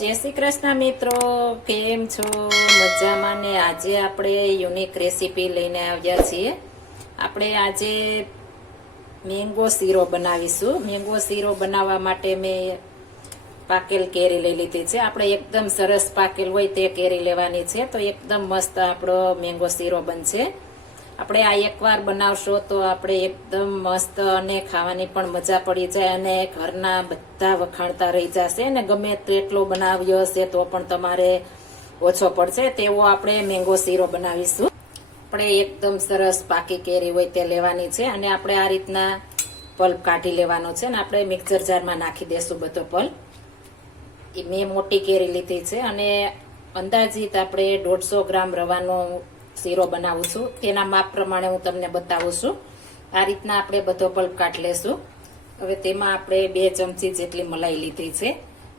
જય શ્રી કૃષ્ણ મિત્રો. કેમ છો? મજામાં ને આજે આપણે યુનિક રેસીપી લઈને આવ્યા છીએ. આપણે આજે મેંગો શીરો બનાવીશું. મેંગો શીરો બનાવવા માટે મેં પાકેલ કેરી લઈ લીધી છે. આપણે એકદમ સરસ પાકેલ હોય તે કેરી લેવાની છે. તો એકદમ મસ્ત આપણો મેંગો શીરો બનશે. આપણે આ એકવાર બનાવશો તો આપણે એકદમ મસ્ત અને ખાવાની પણ મજા પડી જાય અને ઘરના બધા વખાણતા રહી જશે અને ગમે તેટલો બનાવ્યો હશે તો પણ તમારે ઓછો પડશે. તેવો આપણે મેંગો શીરો બનાવીશું. આપણે એકદમ સરસ પાકી કેરી હોય તે લેવાની છે અને આપણે આ રીતના પલ્પ કાઢી લેવાનો છે અને આપણે મિક્સર જારમાં નાખી દેશું બધો પલ્પ. એ મેં મોટી કેરી લીધી છે અને અંદાજિત આપણે દોઢસો ગ્રામ રવાનો શીરો બનાવું છું. તેના માપ પ્રમાણે હું તમને બતાવું છું. આ રીતના આપણે બધો પલ્પ કાઢ લેશું. હવે તેમાં આપણે બે ચમચી જેટલી મલાઈ લીધી છે.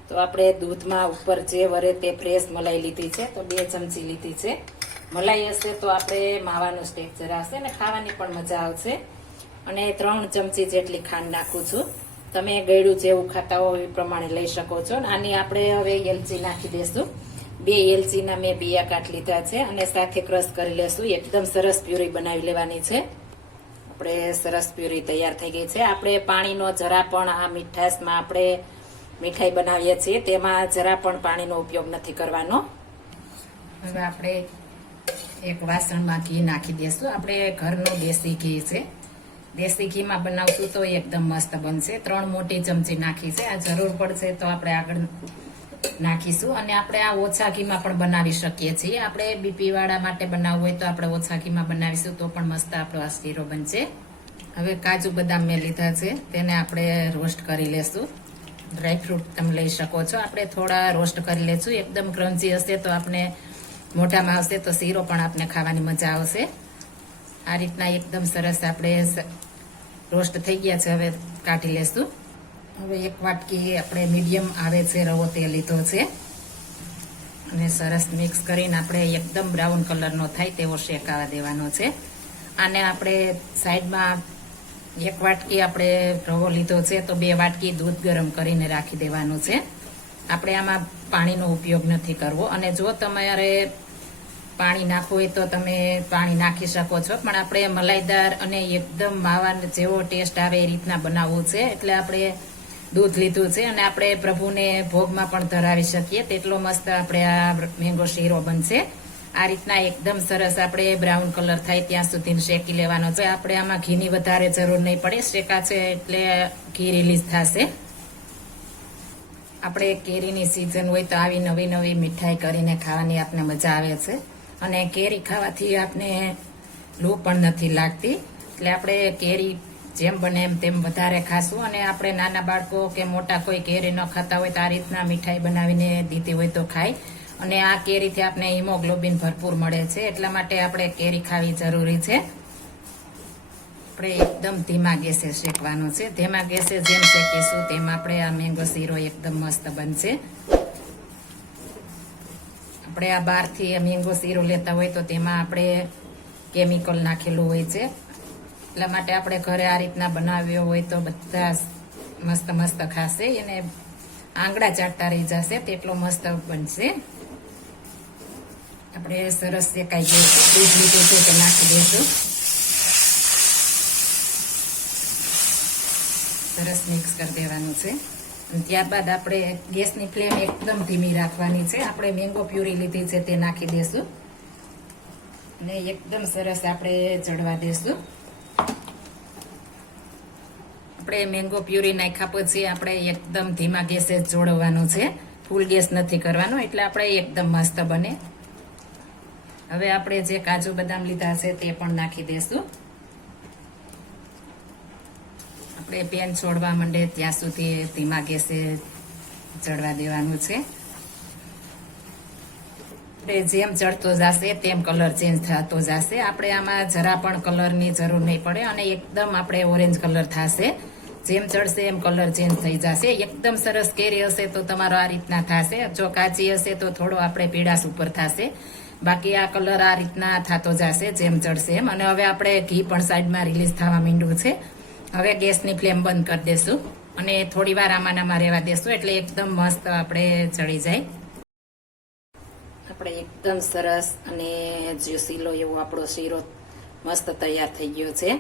તો આપણે દૂધમાં ઉપર જે વરે તે ફ્રેશ મલાઈ લીધી છે, તો બે ચમચી લીધી છે. મલાઈ હશે તો આપણે માવાનું સ્ટેક્ચર આવશે અને ખાવાની પણ મજા આવશે. અને ત્રણ ચમચી જેટલી ખાંડ નાખું છું. તમે ગળ્યું જેવું ખાતા હોય એ પ્રમાણે લઈ શકો છો. અને આની આપણે હવે એલચી નાખી દેશું. બે એલચીના મેં બિયા કાટ લીધા છે અને સાથે ક્રશ કરી લેશું. એકદમ સરસ પ્યુરી બનાવી લેવાની છે. આપણે સરસ પ્યુરી તૈયાર થઈ ગઈ છે. આપણે પાણીનો જરા પણ આ મીઠાશમાં આપણે મીઠાઈ બનાવીએ છીએ. તેમાં જરા પણ પાણીનો ઉપયોગ નથી કરવાનો. હવે આપણે એક વાસણમાં ઘી નાખી દઈશું આપણે ઘરનું દેશી ઘી છે. દેશી ઘીમાં બનાવશું તો એકદમ મસ્ત બનશે. ત્રણ મોટી ચમચી નાખી છે. આ જરૂર પડશે તો આપણે આગળ નાખીશું અને આપણે આ ઓછા ઘીમાં પણ બનાવી શકીએ છીએ. આપણે બીપી વાળા માટે બનાવવું હોય તો આપણે ઓછા ઘીમાં બનાવીશું તો પણ મસ્ત આપણો આ શીરો બનશે. હવે કાજુ બદામ મેં લીધા છે, તેને આપણે રોસ્ટ કરી લેશું. ડ્રાયફ્રૂટ તમે લઈ શકો છો. આપણે થોડા રોસ્ટ કરી લેશું. એકદમ ક્રન્ચી હશે તો આપણે મોઢામાં આવશે તો શીરો પણ આપણે ખાવાની મજા આવશે. આ રીતના એકદમ સરસ આપણે રોસ્ટ થઈ ગયા છે. હવે કાઢી લેશું. હવે એક વાટકી આપણે મીડિયમ આવે છે, રવો તે લીધો છે. અને સરસ મિક્સ કરીને આપણે એકદમ બ્રાઉન કલરનો થાય તેવો શેકાવા દેવાનો છે. આને આપણે સાઈડમાં એક વાટકી આપણે રવો લીધો છે, તો બે વાટકી દૂધ ગરમ કરીને રાખી દેવાનું છે. આપણે આમાં પાણીનો ઉપયોગ નથી કરવો. અને જો તમારે પાણી નાખવું હોય તો તમે પાણી નાખી શકો છો. પણ આપણે મલાઈદાર અને એકદમ માવા જેવો ટેસ્ટ આવે એ રીતના બનાવવું છે. એટલે આપણે દૂધ લીધું છે અને આપણે પ્રભુને ભોગમાં પણ ધરાવી શકીએ. તેટલો મસ્ત આપણે આ મેંગો શીરો બનશે. આ રીતના એકદમ સરસ આપણે બ્રાઉન કલર થાય ત્યાં સુધી શેકી લેવાનો છે. આપણે આમાં ઘીની વધારે જરૂર નહીં પડે. શેકા છે એટલે ઘી રિલીઝ થશે. આપણે કેરીની સિઝન હોય તો આવી નવી નવી મીઠાઈ કરીને ખાવાની આપને મજા આવે છે. અને કેરી ખાવાથી આપને લૂ પણ નથી લાગતી. એટલે આપણે કેરી જેમ બને એમ તેમ વધારે ખાશું. અને આપણે નાના બાળકો કે મોટા કોઈ કેરી ન ખાતા હોય તો આ રીતના મીઠાઈ બનાવીને દીધી હોય તો ખાય. અને આ કેરીથી આપણે હિમોગ્લોબિન ભરપૂર મળે છે. એટલા માટે આપણે કેરી ખાવી જરૂરી છે. આપણે એકદમ ધીમા ગેસે શેકવાનું છે. ધીમા ગેસે જેમ શેકીશું તેમ આપણે આ મેંગો શીરો એકદમ મસ્ત બનશે. આપણે આ બહારથી મેંગો શીરો લેતા હોય તો તેમાં આપણે કેમિકલ નાખેલું હોય છે. એટલા માટે આપણે ઘરે આ રીતના બનાવ્યો હોય તો બધા મસ્ત મસ્ત ખાશે એને આંગળા ચાટતા રહી જશે તેટલો મસ્ત બનશે. આપણે સરસ શેકાઈ ગયું દૂધ લીધું છે તે નાખી દઈશું સરસ મિક્સ કરી દેવાનું છે. ત્યારબાદ આપણે ગેસની ફ્લેમ એકદમ ધીમી રાખવાની છે. આપણે મેંગો પ્યુરી લીધી છે તે નાખી દઈશું અને એકદમ સરસ આપણે ચડવા દઈશું આપણે મેંગો પ્યુરી નાખ્યા પછી આપણે એકદમ ધીમા ગેસે જોડવાનું છે. ફૂલ ગેસ નથી કરવાનો, એટલે આપણે એકદમ મસ્ત બને. હવે આપણે જે કાજુ બદામ લીધા છે તે પણ નાખી દઈશું આપણે પેન છોડવા માંડે ત્યાં સુધી ધીમા ગેસે ચડવા દેવાનું છે. આપણે જેમ ચડતો જશે તેમ કલર ચેન્જ થતો જશે. આપણે આમાં જરા પણ કલરની જરૂર નહીં પડે અને એકદમ આપણે ઓરેન્જ કલર થશે. જેમ ચડશે એમ કલર ચેન્જ થઈ જશે. એકદમ સરસ કેરી હશે તો તમારો આ રીતના થશે. જો કાચી હશે તો થોડો આપણે પીડાસ ઉપર થશે. બાકી આ કલર આ રીતના થતો જશે, જેમ ચડશે એમ. અને હવે આપણે ઘી પણ સાઈડમાં રિલીઝ થવા માંડ્યું છે. હવે ગેસની ફ્લેમ બંધ કરી દેશું. અને થોડી વાર આમાં રહેવા દેશું એટલે એકદમ મસ્ત આપણે ચડી જાય. આપણે એકદમ સરસ અને જ્યુસીલો એવો આપણો શીરો મસ્ત તૈયાર થઈ ગયો છે.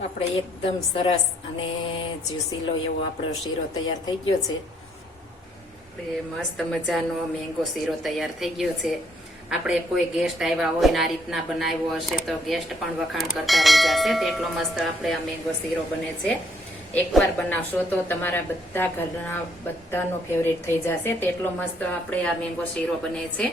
આપણે એકદમ સરસ અને જ્યુસીલો એવો આપણો શીરો તૈયાર થઈ ગયો છે. આપણે મસ્ત મજાનો મેંગો શીરો તૈયાર થઈ ગયો છે. આપણે કોઈ ગેસ્ટ આવ્યા હોય ને આ રીતના બનાવ્યો હશે તો ગેસ્ટ પણ વખાણ કરતા રહી જશે. તેટલો મસ્ત આપણે આ મેંગો શીરો બને છે. એકવાર બનાવશો તો તમારા બધા ઘરના બધાનો ફેવરેટ થઈ જશે. તેટલો મસ્ત આપણે આ મેંગો શીરો બને છે.